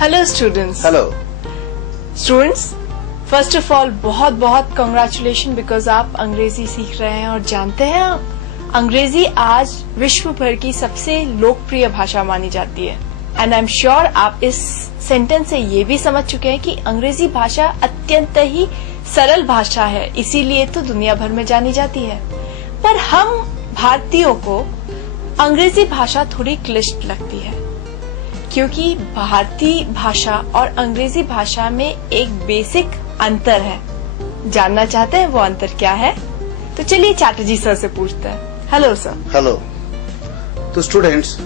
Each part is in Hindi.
Hello students. Hello students, first of all बहुत बहुत कांग्रेचुलेशन बिकॉज आप अंग्रेजी सीख रहे हैं और जानते हैं अंग्रेजी आज विश्व भर की सबसे लोकप्रिय भाषा मानी जाती है। एंड आई एम श्योर आप इस सेंटेंस से ये भी समझ चुके हैं कि अंग्रेजी भाषा अत्यंत ही सरल भाषा है, इसीलिए तो दुनिया भर में जानी जाती है। पर हम भारतीयों को अंग्रेजी भाषा थोड़ी क्लिष्ट लगती है क्योंकि भारतीय भाषा और अंग्रेजी भाषा में एक बेसिक अंतर है। जानना चाहते हैं वो अंतर क्या है? तो चलिए चैटर्जी सर से पूछते हैं। Hello sir. हेलो। तो स्टूडेंट्स,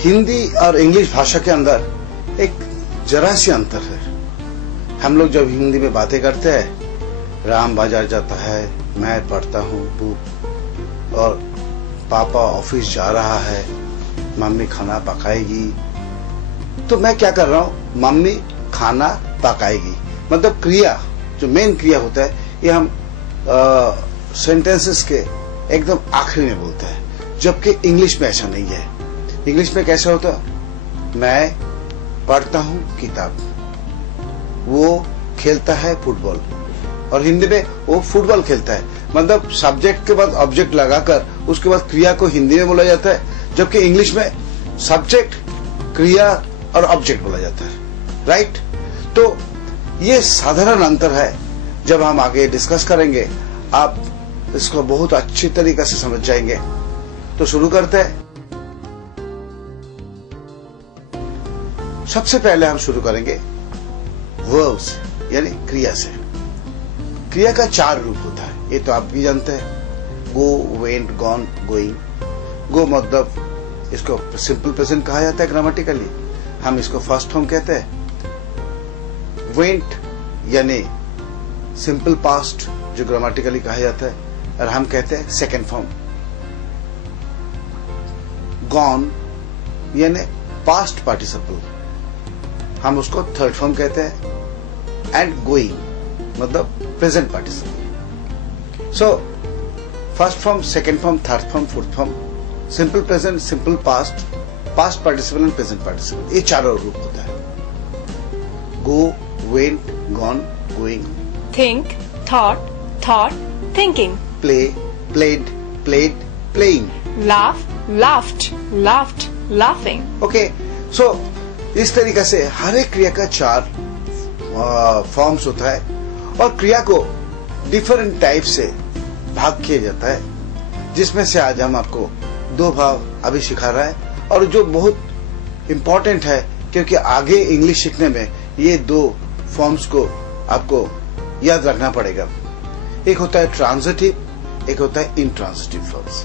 हिंदी और इंग्लिश भाषा के अंदर एक जरा सी अंतर है। हम लोग जब हिंदी में बातें करते हैं, राम बाजार जाता है, मैं पढ़ता हूँ बुक, और पापा ऑफिस जा रहा है, मम्मी खाना पकाएगी। तो मैं क्या कर रहा हूँ, मम्मी खाना पकाएगी मतलब क्रिया, जो मेन क्रिया होता है, ये हम सेंटेंसेस के एकदम आखिरी में बोलते हैं। जबकि इंग्लिश में ऐसा नहीं है। इंग्लिश में कैसा होता है, मैं पढ़ता हूँ किताब, वो खेलता है फुटबॉल, और हिंदी में वो फुटबॉल खेलता है। मतलब सब्जेक्ट के बाद ऑब्जेक्ट लगाकर उसके बाद क्रिया को हिंदी में बोला जाता है, जबकि इंग्लिश में सब्जेक्ट, क्रिया और ऑब्जेक्ट बोला जाता है। राइट? तो ये साधारण अंतर है। जब हम आगे डिस्कस करेंगे आप इसको बहुत अच्छी तरीके से समझ जाएंगे। तो शुरू करते हैं। सबसे पहले हम शुरू करेंगे वर्ब्स यानी क्रिया से। क्रिया का 4 रूप होता है, ये तो आप भी जानते हैं। गो, वेंट, गॉन, गोइंग। गो मतलब इसको सिंपल प्रेजेंट कहा जाता है ग्रामेटिकली, हम इसको फर्स्ट फॉर्म कहते हैं। वेंट यानी सिंपल पास्ट जो ग्रामेटिकली कहा जाता है, और हम कहते हैं सेकेंड फॉर्म। गॉन यानी पास्ट पार्टिसिपल, हम उसको थर्ड फॉर्म कहते हैं। एंड गोइंग मतलब present participle. So first form, second form, third form, fourth form, simple present, simple past, past participle and present participle, ये चारों रूप होता है। Go, went, gone, going. Think, thought, thought, thinking. Play, played, played, playing. Laugh, laughed, laughed, laughing. Okay, so इस तरीके से हर एक क्रिया का 4 फॉर्म्स होता है, और क्रिया को डिफरेंट टाइप से भाग किया जाता है, जिसमें से आज हम आपको 2 भाग अभी सिखा रहा है, और जो बहुत इंपॉर्टेंट है क्योंकि आगे इंग्लिश सीखने में ये 2 फॉर्म्स को आपको याद रखना पड़ेगा। एक होता है ट्रांजिटिव, एक होता है इंट्रांजिटिव वर्ब्स।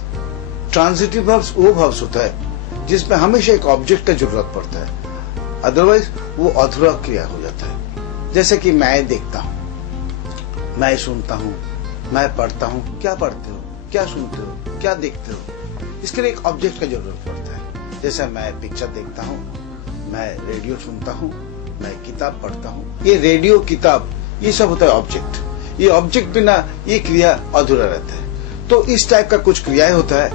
ट्रांजिटिव वर्ब्स वो वर्ब्स होता है जिसमें हमेशा एक ऑब्जेक्ट का जरूरत पड़ता है, अदरवाइज वो अधूरा क्रिया हो जाता है। जैसे कि मैं देखता हूं, मैं सुनता हूं, मैं पढ़ता हूं। क्या पढ़ते हो, क्या सुनते हो, क्या देखते हो, इसके लिए एक ऑब्जेक्ट का जरूरत पड़ता है। जैसे मैं पिक्चर देखता हूं, मैं रेडियो सुनता हूं, मैं किताब पढ़ता हूं। ये रेडियो, किताब, ये सब होता है ऑब्जेक्ट। ये ऑब्जेक्ट बिना ये क्रिया अधूरा रहता है। तो इस टाइप का कुछ क्रियाएं होता है,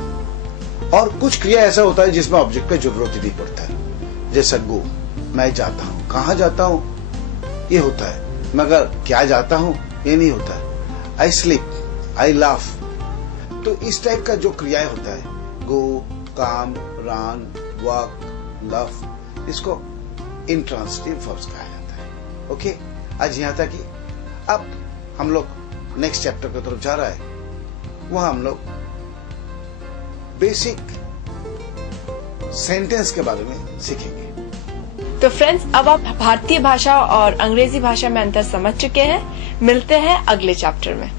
और कुछ क्रिया ऐसा होता है जिसमें ऑब्जेक्ट का जरूरत ही नहीं पड़ता है। जैसा गो, मैं जाता हूं, कहां जाता हूं, ये होता है, मगर क्या जाता हूं ये नहीं होता है। I sleep, I laugh. तो इस टाइप का जो क्रियाएं होता है, गो, काम, रन, वॉक, लव, इसको इंट्रांजिटिव वर्ब्स कहा जाता है। ओके, आज यहाँ तक ही। अब हम लोग नेक्स्ट चैप्टर की तरफ जा रहा है, वहां हम लोग बेसिक सेंटेंस के बारे में सीखेंगे। तो फ्रेंड्स, अब आप भारतीय भाषा और अंग्रेजी भाषा में अंतर समझ चुके हैं। मिलते हैं अगले चैप्टर में।